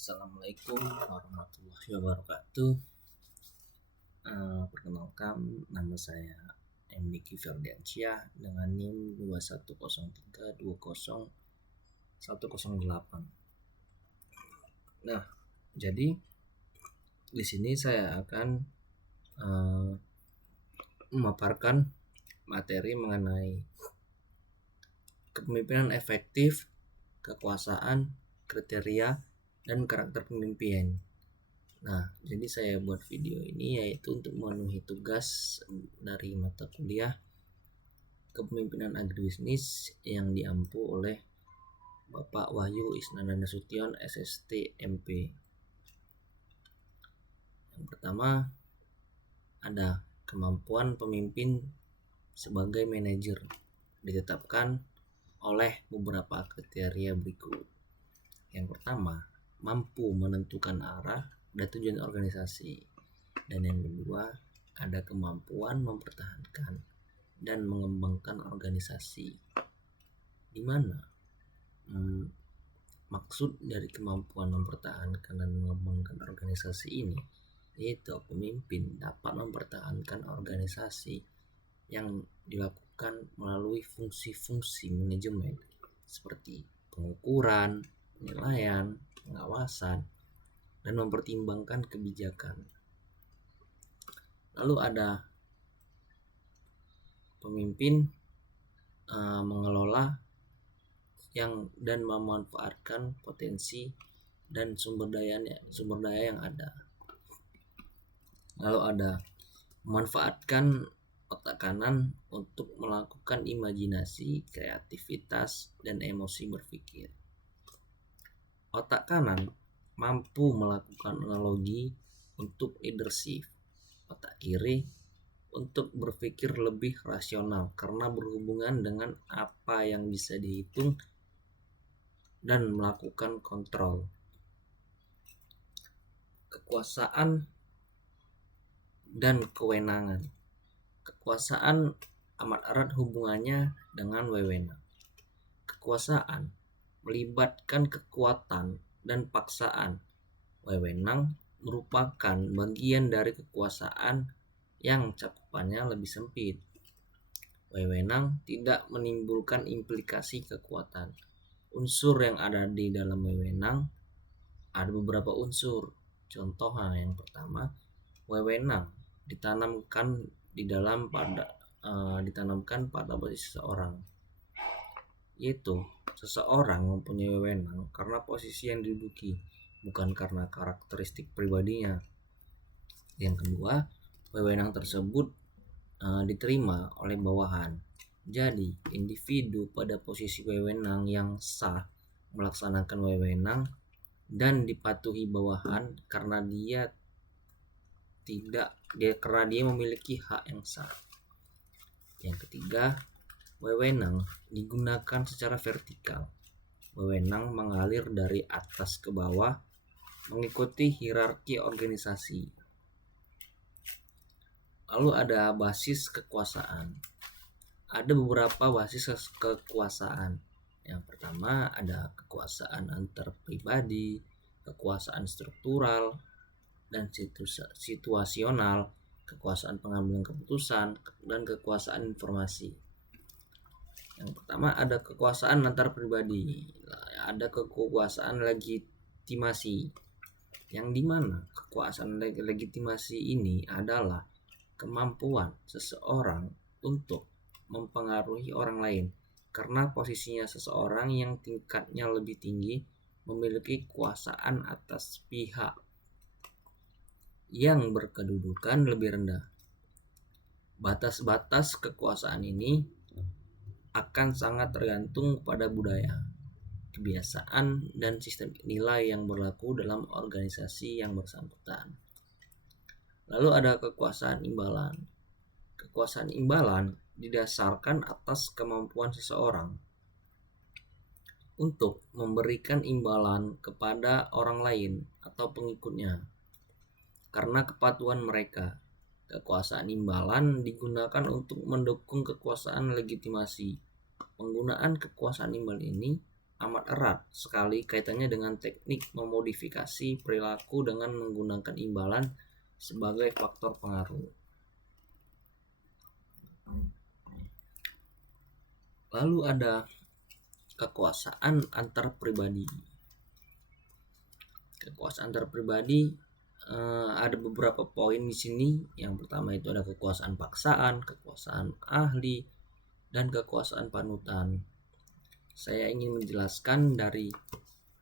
Assalamualaikum warahmatullahi wabarakatuh. Perkenalkan, nama saya M. Diki Ferdiansyah dengan NIM 2103201108. Nah, jadi di sini saya akan memaparkan materi mengenai kepemimpinan efektif, kekuasaan, kriteria, dan karakter pemimpin. Nah, jadi saya buat video ini yaitu untuk memenuhi tugas dari mata kuliah Kepemimpinan Agribisnis yang diampu oleh Bapak Wahyu Isnandar Nasution, SST, MP. Yang pertama, ada kemampuan pemimpin sebagai manajer ditetapkan oleh beberapa kriteria berikut. Yang pertama, mampu menentukan arah dan tujuan organisasi. Dan yang kedua, ada kemampuan mempertahankan dan mengembangkan organisasi. Di mana maksud dari kemampuan mempertahankan dan mengembangkan organisasi ini yaitu pemimpin dapat mempertahankan organisasi yang dilakukan melalui fungsi-fungsi manajemen seperti pengukuran, penilaian, pengawasan, dan mempertimbangkan kebijakan. Lalu ada pemimpin mengelola dan memanfaatkan potensi dan sumber daya yang ada. Lalu ada memanfaatkan otak kanan untuk melakukan imajinasi, kreativitas, dan emosi berpikir. Otak kanan mampu melakukan analogi untuk leadership. Otak kiri untuk berpikir lebih rasional karena berhubungan dengan apa yang bisa dihitung dan melakukan kontrol. Kekuasaan dan kewenangan. Kekuasaan amat erat hubungannya dengan wewenang. Kekuasaan melibatkan kekuatan dan paksaan. Wewenang merupakan bagian dari kekuasaan yang cakupannya lebih sempit. Wewenang tidak menimbulkan implikasi kekuatan. Unsur yang ada di dalam wewenang ada beberapa unsur. Contohnya yang pertama, wewenang ditanamkan pada posisi seseorang, yaitu seseorang mempunyai wewenang karena posisi yang diduduki, bukan karena karakteristik pribadinya. Yang kedua, wewenang tersebut diterima oleh bawahan. Jadi, individu pada posisi wewenang yang sah melaksanakan wewenang dan dipatuhi bawahan karena dia memiliki hak yang sah. Yang ketiga, wewenang digunakan secara vertikal. Wewenang mengalir dari atas ke bawah mengikuti hierarki organisasi. Lalu ada basis kekuasaan. Ada beberapa basis kekuasaan. Yang pertama ada kekuasaan antar pribadi, kekuasaan struktural dan situasional, kekuasaan pengambilan keputusan, dan kekuasaan informasi. Yang pertama ada kekuasaan antar pribadi. Ada kekuasaan legitimasi, yang dimana kekuasaan legitimasi ini adalah kemampuan seseorang untuk mempengaruhi orang lain karena posisinya seseorang yang tingkatnya lebih tinggi memiliki kekuasaan atas pihak yang berkedudukan lebih rendah. Batas-batas kekuasaan ini akan sangat tergantung pada budaya, kebiasaan, dan sistem nilai yang berlaku dalam organisasi yang bersangkutan. Lalu ada kekuasaan imbalan. Kekuasaan imbalan didasarkan atas kemampuan seseorang untuk memberikan imbalan kepada orang lain atau pengikutnya karena kepatuhan mereka. Kekuasaan imbalan digunakan untuk mendukung kekuasaan legitimasi. Penggunaan kekuasaan imbalan ini amat erat sekali kaitannya dengan teknik memodifikasi perilaku dengan menggunakan imbalan sebagai faktor pengaruh. Lalu ada kekuasaan antar pribadi. Kekuasaan antar pribadi ada beberapa poin di sini. Yang pertama itu ada kekuasaan paksaan, kekuasaan ahli, dan kekuasaan panutan. Saya ingin menjelaskan dari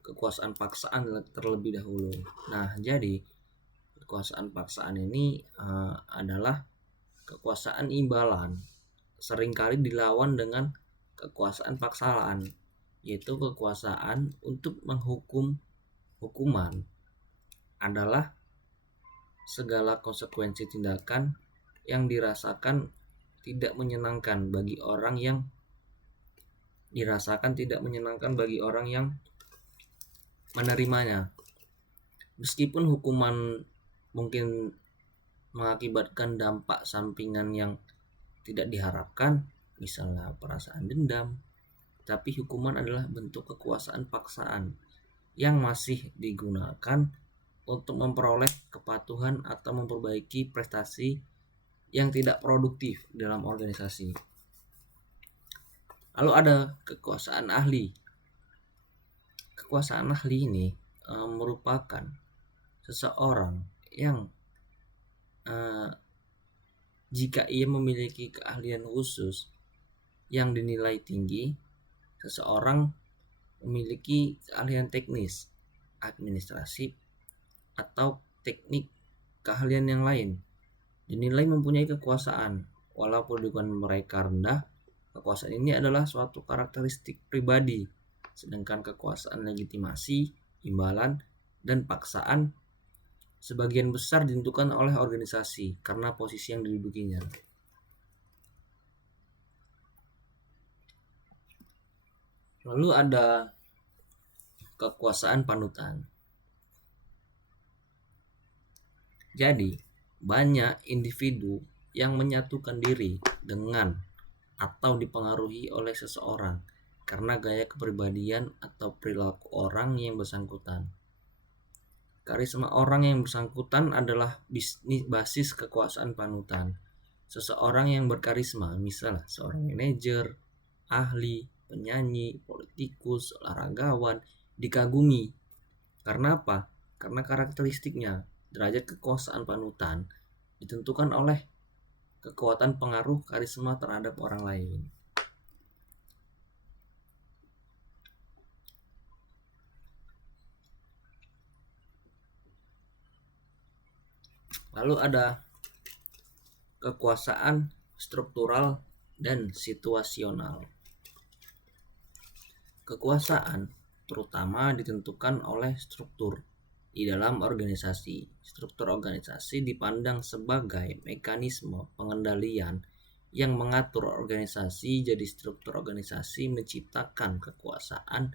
kekuasaan paksaan terlebih dahulu. Nah, jadi kekuasaan paksaan ini adalah kekuasaan imbalan, seringkali dilawan dengan kekuasaan paksaan, yaitu kekuasaan untuk menghukum. Hukuman adalah segala konsekuensi tindakan yang dirasakan tidak menyenangkan bagi orang yang menerimanya. Meskipun hukuman mungkin mengakibatkan dampak sampingan yang tidak diharapkan, misalnya perasaan dendam, tapi hukuman adalah bentuk kekuasaan paksaan yang masih digunakan untuk memperoleh kepatuhan atau memperbaiki prestasi yang tidak produktif dalam organisasi. Lalu ada kekuasaan ahli. Kekuasaan ahli ini merupakan seseorang yang jika ia memiliki keahlian khusus yang dinilai tinggi, seseorang memiliki keahlian teknis, administrasi, atau teknik keahlian yang lain, dinilai mempunyai kekuasaan. Walaupun dukungan mereka rendah, kekuasaan ini adalah suatu karakteristik pribadi, sedangkan kekuasaan legitimasi, imbalan, dan paksaan sebagian besar ditentukan oleh organisasi karena posisi yang didudukinya. Lalu ada kekuasaan panutan. Jadi, banyak individu yang menyatukan diri dengan atau dipengaruhi oleh seseorang karena gaya kepribadian atau perilaku orang yang bersangkutan. Karisma orang yang bersangkutan adalah basis kekuasaan panutan. Seseorang yang berkarisma, misalnya seorang manajer, ahli, penyanyi, politikus, olahragawan, dikagumi. Karena apa? Karena karakteristiknya. Derajat kekuasaan panutan ditentukan oleh kekuatan pengaruh karisma terhadap orang lain. Lalu ada kekuasaan struktural dan situasional. Kekuasaan terutama ditentukan oleh struktur di dalam organisasi. Struktur organisasi dipandang sebagai mekanisme pengendalian yang mengatur organisasi. Jadi struktur organisasi menciptakan kekuasaan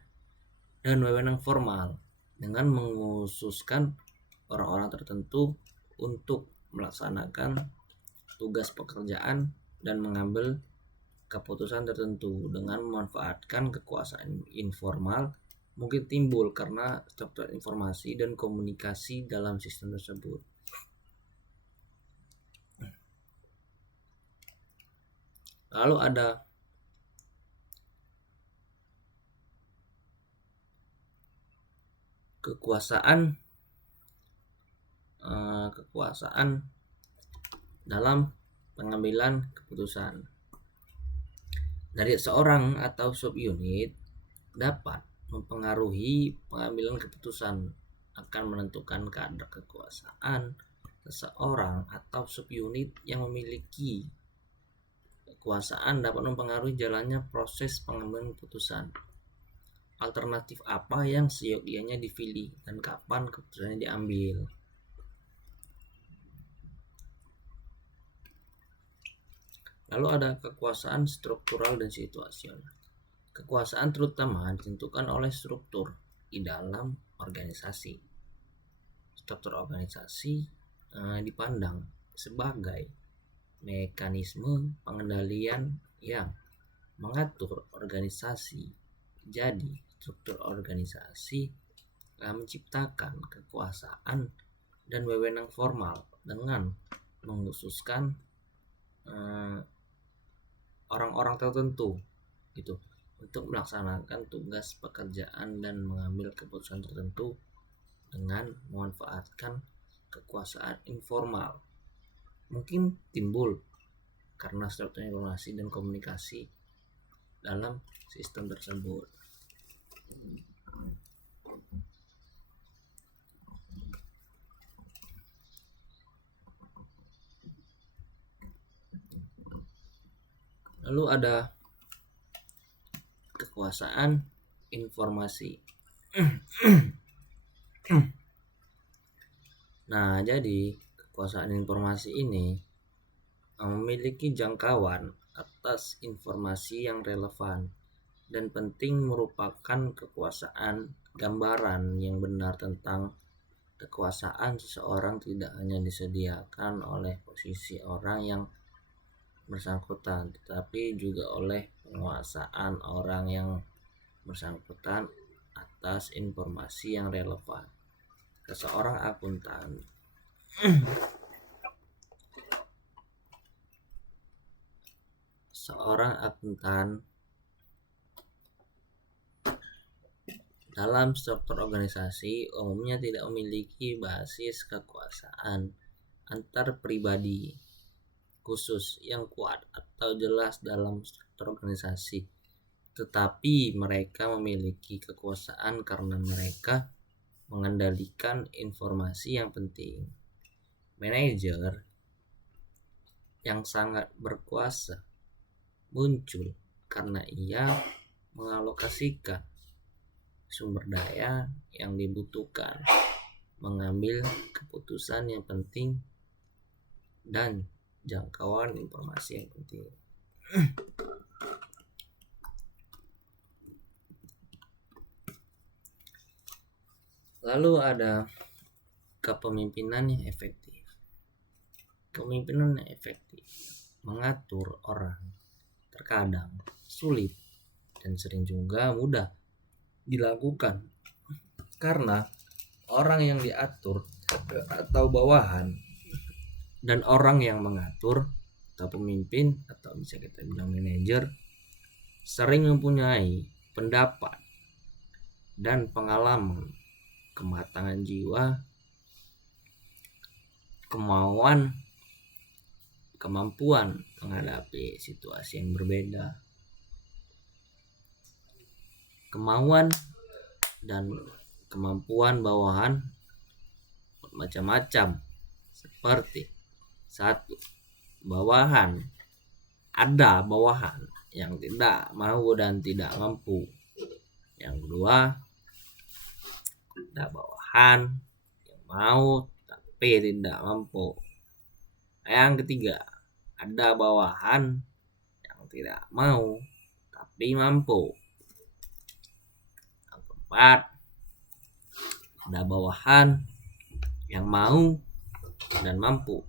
dan wewenang formal dengan mengkhususkan orang-orang tertentu untuk melaksanakan tugas pekerjaan dan mengambil keputusan tertentu. Dengan memanfaatkan kekuasaan informal mungkin timbul karena struktur informasi dan komunikasi dalam sistem tersebut. Lalu ada kekuasaan dalam pengambilan keputusan. Dari seorang atau subunit dapat mempengaruhi pengambilan keputusan, akan menentukan kadar kekuasaan seseorang atau subunit yang memiliki kekuasaan dapat mempengaruhi jalannya proses pengambilan keputusan. Alternatif apa yang seyogyanya dipilih dan kapan keputusannya diambil. Lalu ada kekuasaan struktural dan situasional. Kekuasaan terutama ditentukan oleh struktur di dalam organisasi. Struktur organisasi dipandang sebagai mekanisme pengendalian yang mengatur organisasi. Jadi, struktur organisasi menciptakan kekuasaan dan wewenang formal dengan mengkhususkan orang-orang tertentu gitu untuk melaksanakan tugas pekerjaan dan mengambil keputusan tertentu dengan memanfaatkan kekuasaan informal. Mungkin timbul karena struktur informasi dan komunikasi dalam sistem tersebut. Lalu ada kekuasaan informasi. Nah, jadi kekuasaan informasi ini memiliki jangkauan atas informasi yang relevan dan penting, merupakan kekuasaan gambaran yang benar tentang kekuasaan seseorang tidak hanya disediakan oleh posisi orang yang bersangkutan, tetapi juga oleh penguasaan orang yang bersangkutan atas informasi yang relevan. Seorang akuntan dalam struktur organisasi umumnya tidak memiliki basis kekuasaan antar pribadi khusus yang kuat atau jelas dalam struktur organisasi, tetapi mereka memiliki kekuasaan karena mereka mengendalikan informasi yang penting. Manajer yang sangat berkuasa muncul karena ia mengalokasikan sumber daya yang dibutuhkan, mengambil keputusan yang penting, dan jangkauan informasi yang penting. Lalu ada kepemimpinan yang efektif. Kepemimpinan yang efektif mengatur orang terkadang sulit dan sering juga mudah dilakukan karena orang yang diatur atau bawahan dan orang yang mengatur atau pemimpin atau bisa kita bilang manajer sering mempunyai pendapat dan pengalaman, kematangan jiwa, kemampuan menghadapi situasi yang berbeda, kemauan dan kemampuan bawahan macam-macam, seperti satu, ada bawahan yang tidak mau dan tidak mampu. Yang kedua, ada bawahan yang mau tapi tidak mampu. Yang ketiga, ada bawahan yang tidak mau tapi mampu. Yang keempat, ada bawahan yang mau dan mampu.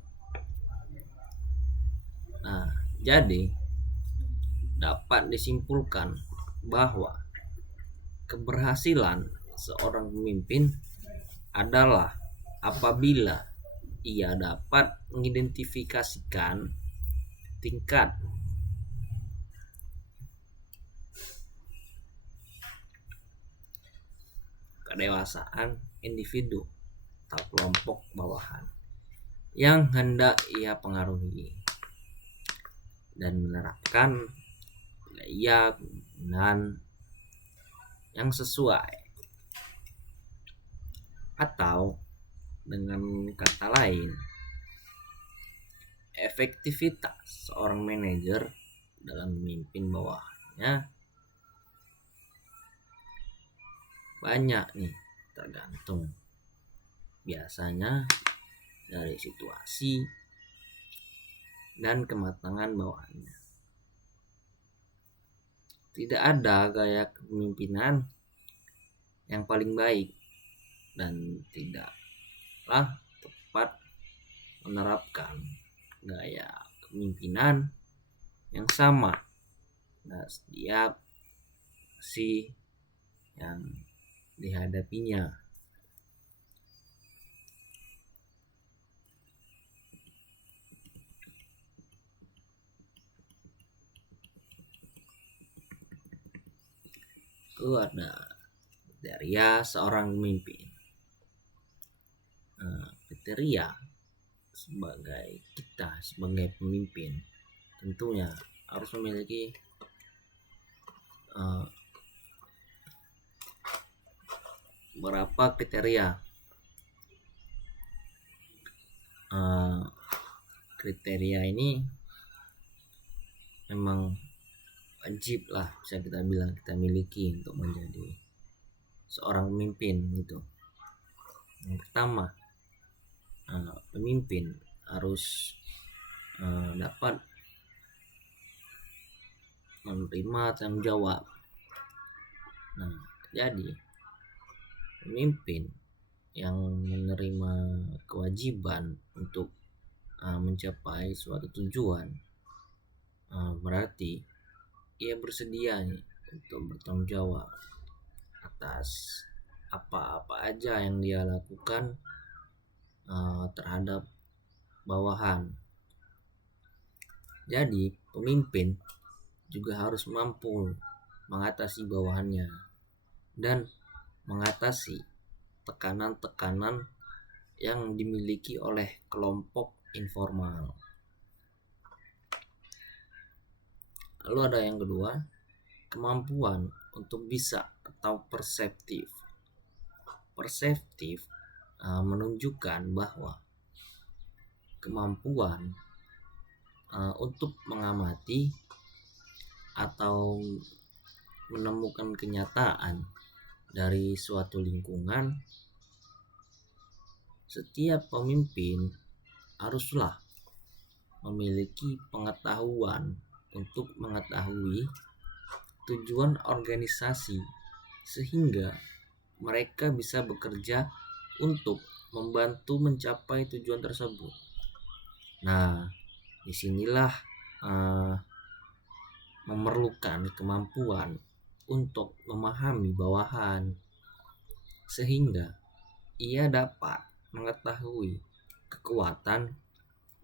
Nah, jadi dapat disimpulkan bahwa keberhasilan seorang pemimpin adalah apabila ia dapat mengidentifikasikan tingkat kedewasaan individu atau kelompok bawahan yang hendak ia pengaruhi dan menerapkan gaya kepemimpinan yang sesuai, atau dengan kata lain, efektivitas seorang manajer dalam memimpin bawahannya banyak nih, tergantung biasanya dari situasi dan kematangan bawahannya. Tidak ada gaya kepemimpinan yang paling baik dan tidaklah tepat menerapkan gaya kepemimpinan yang sama. Nah, setiap si yang dihadapinya. Itu ada kriteria seorang pemimpin. Kriteria kita sebagai pemimpin tentunya harus memiliki beberapa kriteria. Kriteria ini memang wajib lah, bisa kita bilang kita miliki untuk menjadi seorang pemimpin gitu. Yang pertama, pemimpin harus dapat menerima tanggung jawab. Nah, jadi pemimpin yang menerima kewajiban untuk mencapai suatu tujuan, berarti ia bersedia nih untuk bertanggung jawab atas apa-apa aja yang dia lakukan terhadap bawahan. Jadi pemimpin juga harus mampu mengatasi bawahannya dan mengatasi tekanan-tekanan yang dimiliki oleh kelompok informal. Lalu ada yang kedua, kemampuan untuk bisa atau perseptif. Perseptif menunjukkan bahwa kemampuan untuk mengamati atau menemukan kenyataan dari suatu lingkungan. Setiap pemimpin haruslah memiliki pengetahuan untuk mengetahui tujuan organisasi sehingga mereka bisa bekerja untuk membantu mencapai tujuan tersebut. Nah, disinilah memerlukan kemampuan untuk memahami bawahan sehingga ia dapat mengetahui kekuatan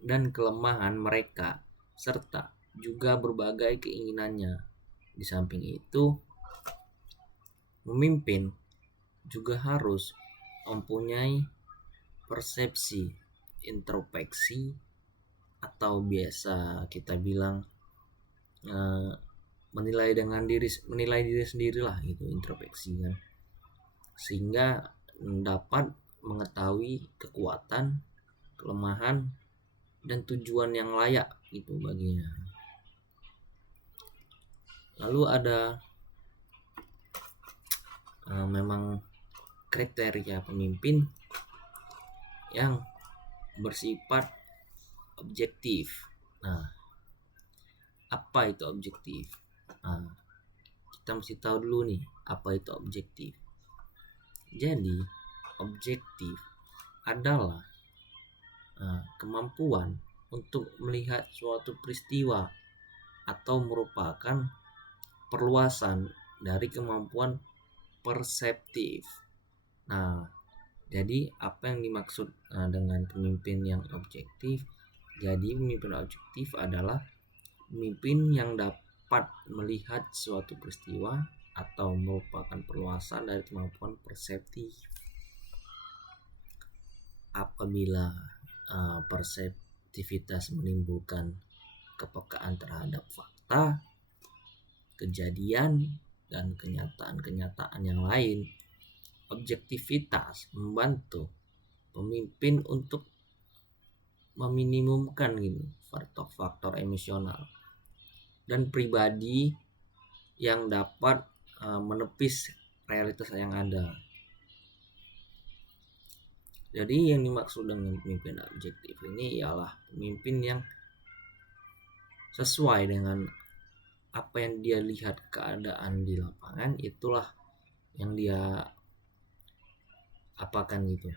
dan kelemahan mereka serta juga berbagai keinginannya. Di samping itu, pemimpin juga harus mempunyai persepsi introspeksi atau biasa kita bilang menilai diri sendiri lah, gitu, introspeksi kan, sehingga dapat mengetahui kekuatan, kelemahan dan tujuan yang layak itu baginya. Lalu ada memang kriteria pemimpin yang bersifat objektif. Nah, apa itu objektif? Kita mesti tahu dulu nih apa itu objektif. Jadi objektif adalah kemampuan untuk melihat suatu peristiwa atau merupakan perluasan dari kemampuan perseptif. Nah, jadi apa yang dimaksud dengan pemimpin yang objektif? Jadi pemimpin objektif adalah pemimpin yang dapat melihat suatu peristiwa atau merupakan perluasan dari kemampuan perseptif. Apabila perseptivitas menimbulkan kepekaan terhadap fakta, kejadian, dan kenyataan-kenyataan yang lain, objektivitas membantu pemimpin untuk meminimumkan gitu faktor-faktor emosional dan pribadi yang dapat menepis realitas yang ada. Jadi yang dimaksud dengan pemimpin objektif ini ialah pemimpin yang sesuai dengan apa yang dia lihat keadaan di lapangan, itulah yang dia apakan gitu.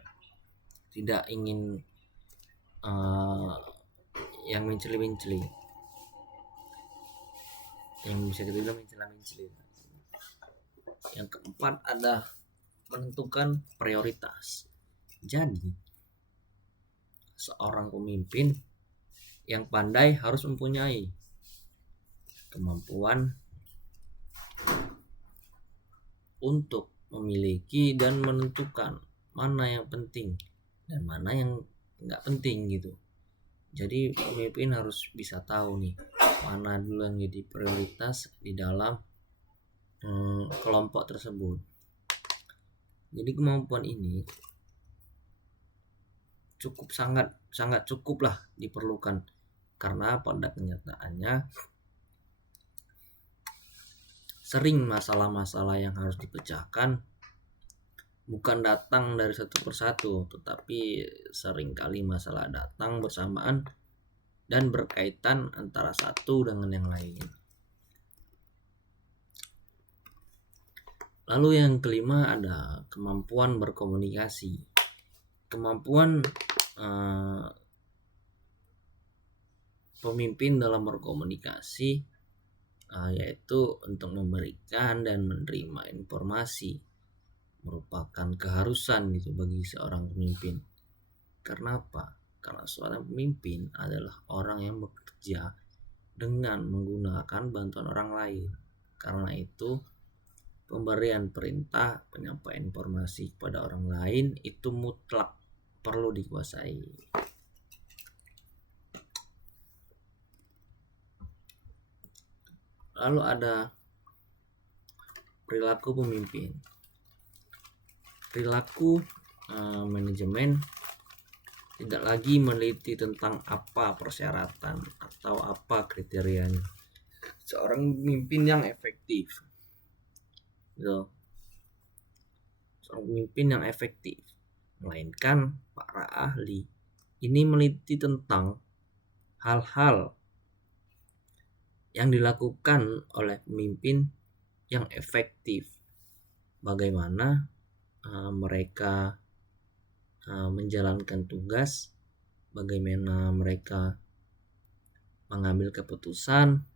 Tidak ingin yang menceli-menceli, yang bisa kita bilang mencela-menceli, Yang keempat ada menentukan prioritas. Jadi seorang pemimpin yang pandai harus mempunyai kemampuan untuk memiliki dan menentukan mana yang penting dan mana yang nggak penting gitu. Jadi pemimpin harus bisa tahu nih mana dulu yang jadi prioritas di dalam kelompok tersebut. Jadi kemampuan ini sangat cukup lah diperlukan, karena pada kenyataannya sering masalah-masalah yang harus dipecahkan bukan datang dari satu persatu, tetapi seringkali masalah datang bersamaan dan berkaitan antara satu dengan yang lain. Lalu yang kelima ada kemampuan berkomunikasi. Kemampuan pemimpin dalam berkomunikasi yaitu untuk memberikan dan menerima informasi merupakan keharusan gitu bagi seorang pemimpin. Karena apa? Karena seorang pemimpin adalah orang yang bekerja dengan menggunakan bantuan orang lain. Karena itu pemberian perintah, penyampaian informasi kepada orang lain itu mutlak perlu dikuasai. Lalu ada perilaku pemimpin. Perilaku manajemen tidak lagi meneliti tentang apa persyaratan atau apa kriterianya seorang pemimpin yang efektif. Gitu. Seorang pemimpin yang efektif, melainkan para ahli ini meneliti tentang hal-hal yang dilakukan oleh pemimpin yang efektif. Bagaimana mereka menjalankan tugas, bagaimana mereka mengambil keputusan,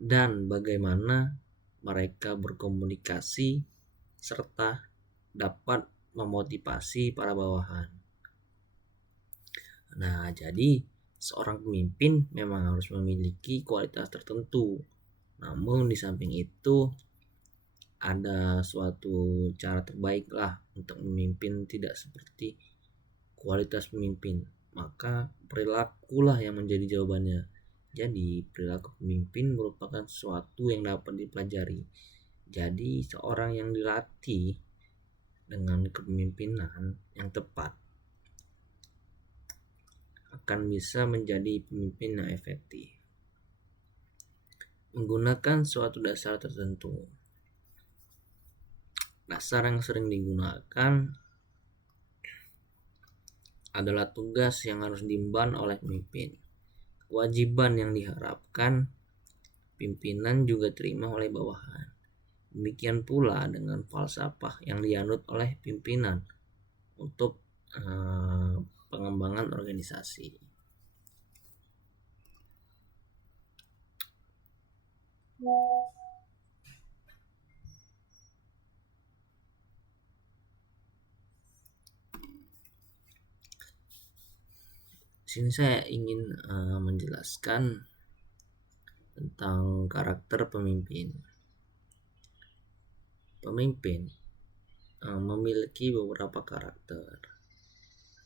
dan bagaimana mereka berkomunikasi serta dapat memotivasi para bawahan. Nah, jadi seorang pemimpin memang harus memiliki kualitas tertentu. Namun di samping itu ada suatu cara terbaik lah untuk memimpin tidak seperti kualitas pemimpin. Maka perilakulah yang menjadi jawabannya. Jadi perilaku pemimpin merupakan sesuatu yang dapat dipelajari. Jadi seorang yang dilatih dengan kepemimpinan yang tepat akan bisa menjadi pemimpin yang efektif. Menggunakan suatu dasar tertentu. Dasar yang sering digunakan adalah tugas yang harus diemban oleh pemimpin. Kewajiban yang diharapkan pimpinan juga terima oleh bawahan. Demikian pula dengan falsafah yang dianut oleh pimpinan untuk pengembangan organisasi. Sini saya ingin menjelaskan tentang karakter pemimpin. Pemimpin memiliki beberapa karakter.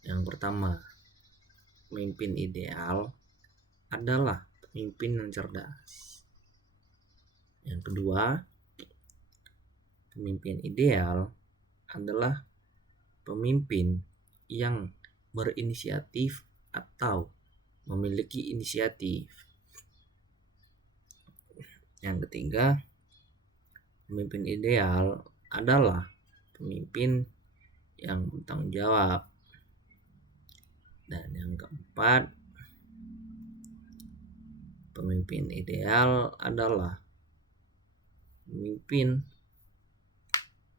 Yang pertama, pemimpin ideal adalah pemimpin yang cerdas. Yang kedua, pemimpin ideal adalah pemimpin yang berinisiatif atau memiliki inisiatif. Yang ketiga, pemimpin ideal adalah pemimpin yang bertanggung jawab. Dan yang keempat, pemimpin ideal adalah pemimpin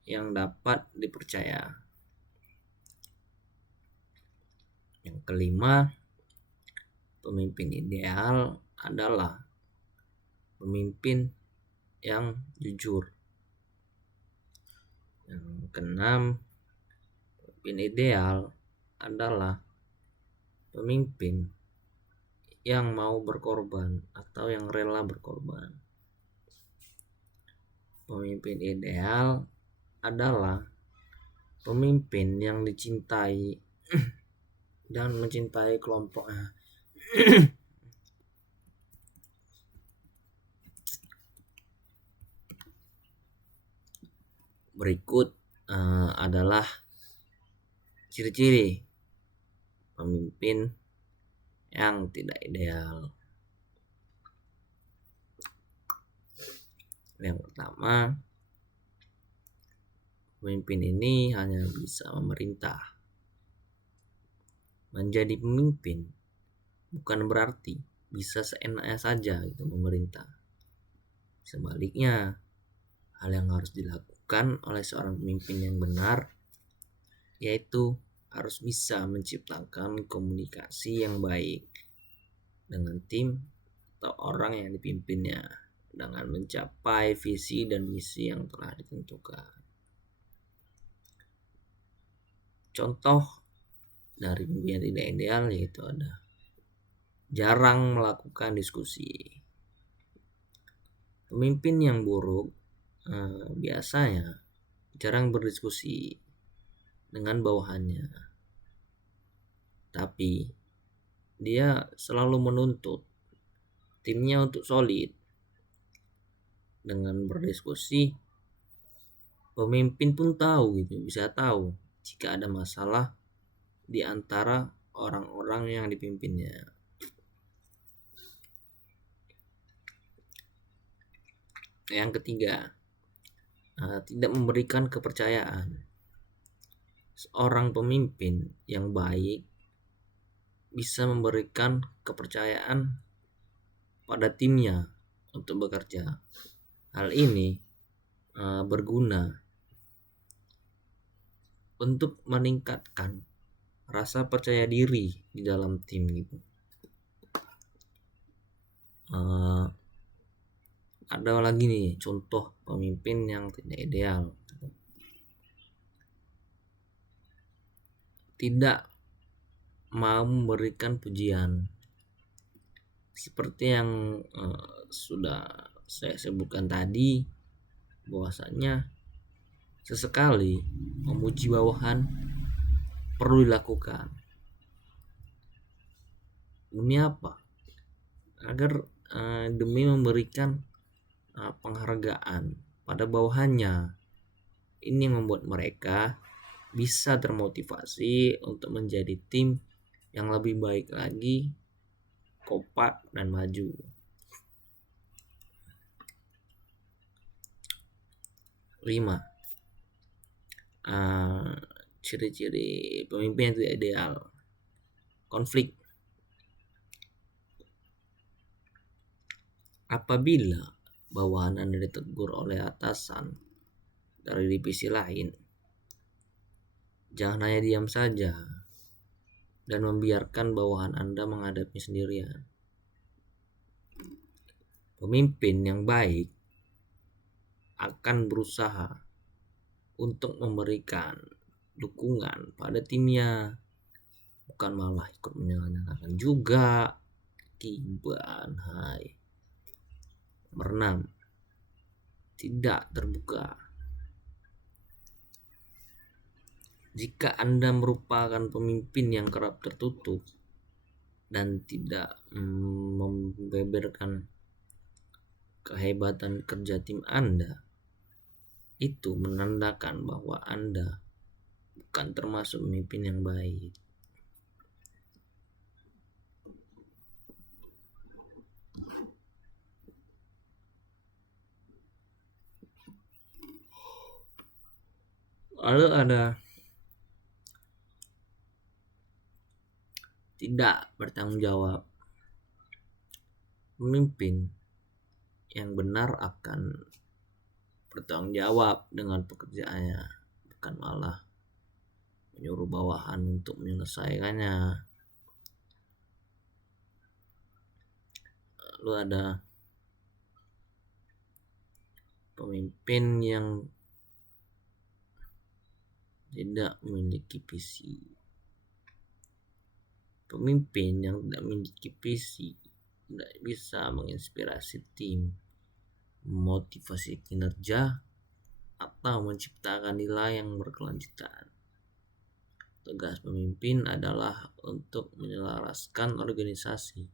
yang dapat dipercaya. Yang kelima, pemimpin ideal adalah pemimpin yang jujur. Yang keenam, pemimpin ideal adalah pemimpin yang mau berkorban atau yang rela berkorban. Pemimpin ideal adalah pemimpin yang dicintai dan mencintai kelompoknya. Berikut adalah ciri-ciri pemimpin yang tidak ideal. Yang pertama, pemimpin ini hanya bisa memerintah. Menjadi pemimpin bukan berarti bisa seenaknya saja gitu memerintah. Sebaliknya, hal yang harus dilakukan oleh seorang pemimpin yang benar yaitu harus bisa menciptakan komunikasi yang baik dengan tim atau orang yang dipimpinnya dengan mencapai visi dan misi yang telah ditentukan. Contoh dari pemimpin tidak ideal yaitu ada jarang melakukan diskusi. Pemimpin yang buruk biasanya jarang berdiskusi dengan bawahannya, tapi dia selalu menuntut timnya untuk solid. Dengan berdiskusi, pemimpin pun bisa tahu jika ada masalah di antara orang-orang yang dipimpinnya. Yang ketiga, tidak memberikan kepercayaan. Seorang pemimpin yang baik bisa memberikan kepercayaan pada timnya untuk bekerja. Hal ini berguna untuk meningkatkan rasa percaya diri di dalam tim gitu. Ada lagi nih contoh pemimpin yang tidak ideal. Tidak mau memberikan pujian. Seperti yang sudah saya sebutkan tadi, bahwasanya sesekali memuji bawahan perlu dilakukan. Demi apa? Agar demi memberikan penghargaan pada bawahannya. Ini membuat mereka bisa termotivasi untuk menjadi tim yang lebih baik lagi, kompak dan maju. Lima, ciri-ciri pemimpin yang tidak ideal. Konflik. Apabila bawahan Anda ditegur oleh atasan dari divisi lain, jangan hanya diam saja dan membiarkan bawahan Anda menghadapi sendirian. Pemimpin yang baik akan berusaha untuk memberikan dukungan pada timnya, bukan malah ikut menyalahkan juga. Kiban, hai. Nomor 6, tidak terbuka. Jika Anda merupakan pemimpin yang kerap tertutup dan tidak membeberkan kehebatan kerja tim Anda, itu menandakan bahwa Anda bukan termasuk pemimpin yang baik. Lalu ada tidak bertanggung jawab. Pemimpin yang benar akan bertanggung jawab dengan pekerjaannya, bukan malah menyuruh bawahan untuk menyelesaikannya. Lalu ada pemimpin yang tidak memiliki visi. Pemimpin yang tidak memiliki visi tidak bisa menginspirasi tim, memotivasi kinerja, atau menciptakan nilai yang berkelanjutan. Tugas pemimpin adalah untuk menyelaraskan organisasi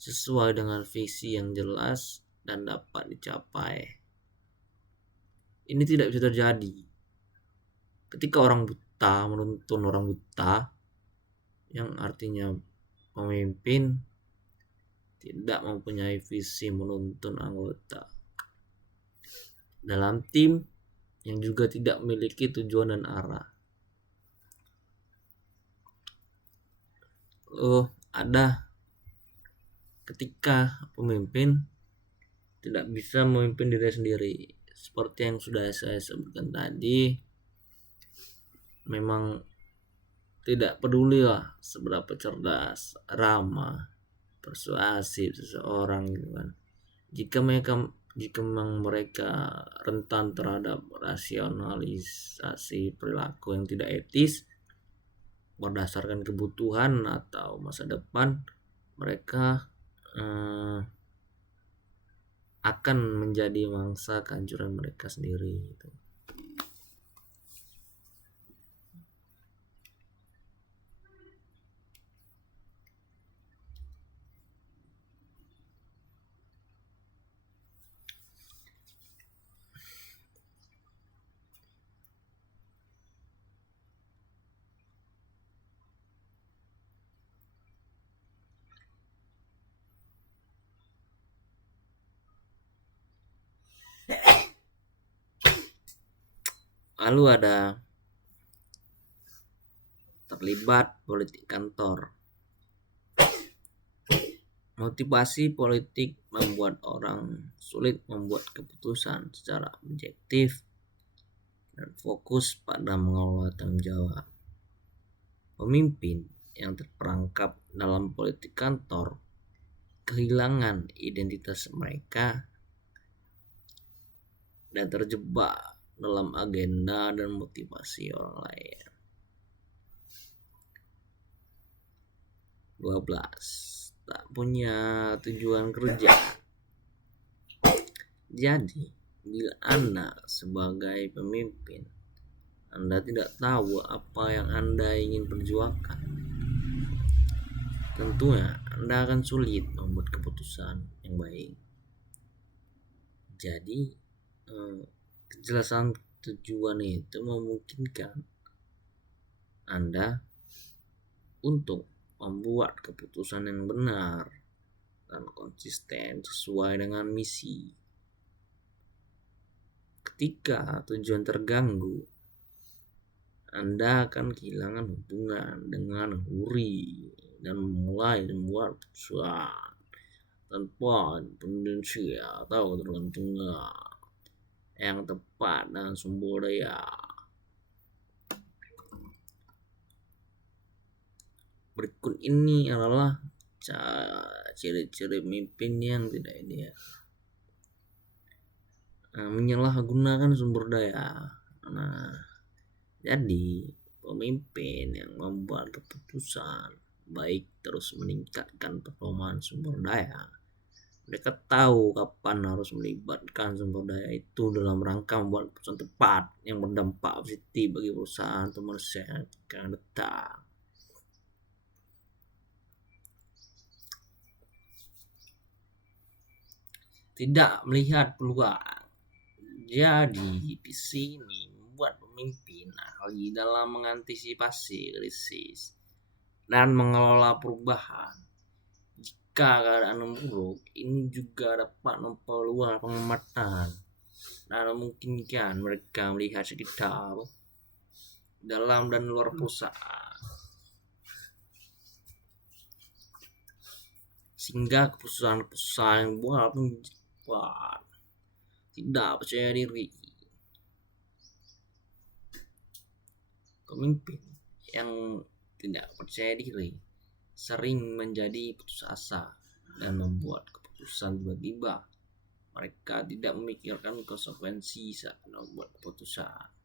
sesuai dengan visi yang jelas dan dapat dicapai. Ini tidak bisa terjadi ketika orang buta menuntun orang buta, yang artinya pemimpin tidak mempunyai visi menuntun anggota dalam tim yang juga tidak memiliki tujuan dan arah. Ada ketika pemimpin tidak bisa memimpin diri sendiri, seperti yang sudah saya sebutkan tadi. Memang tidak peduli lah seberapa cerdas, ramah, persuasif seseorang gitu kan. Jika memang mereka rentan terhadap rasionalisasi perilaku yang tidak etis berdasarkan kebutuhan atau masa depan, mereka akan menjadi mangsa kehancuran mereka sendiri gitu. Lalu ada terlibat politik kantor. Motivasi politik membuat orang sulit membuat keputusan secara objektif dan fokus pada mengelola tanggung jawab. Pemimpin yang terperangkap dalam politik kantor kehilangan identitas mereka dan terjebak dalam agenda dan motivasi orang lain. 12. Tak punya tujuan kerja. Jadi, bila Anda sebagai pemimpin, Anda tidak tahu apa yang Anda ingin perjuangkan, tentunya Anda akan sulit membuat keputusan yang baik. Jadi, kejelasan tujuan itu memungkinkan Anda untuk membuat keputusan yang benar dan konsisten sesuai dengan misi. Ketika tujuan terganggu, Anda akan kehilangan hubungan dengan Huri dan mulai membuat keputusan tanpa independensi atau tergantungnya yang tepat dan sumber daya. Berikut ini adalah ciri-ciri pemimpin yang tidak ideal. Menyalahgunakan sumber daya. Jadi pemimpin yang membuat keputusan baik terus meningkatkan performa sumber daya. Mereka tahu kapan harus melibatkan sumber daya itu dalam rangka membuat keputusan tepat yang berdampak positif bagi perusahaan atau manusia yang akan datang. Tidak melihat peluang. Jadi di sini membuat pemimpin ahli dalam mengantisipasi krisis dan mengelola perubahan. Jika keadaan memburuk, ini juga dapat memperluas pengamatan dan memungkinkan mereka melihat sekitar, dalam dan luar perusahaan, sehingga keputusan-keputusan yang buat tidak percaya diri. Pemimpin yang tidak percaya diri sering menjadi putus asa dan membuat keputusan tiba-tiba. Mereka tidak memikirkan konsekuensi saat membuat keputusan.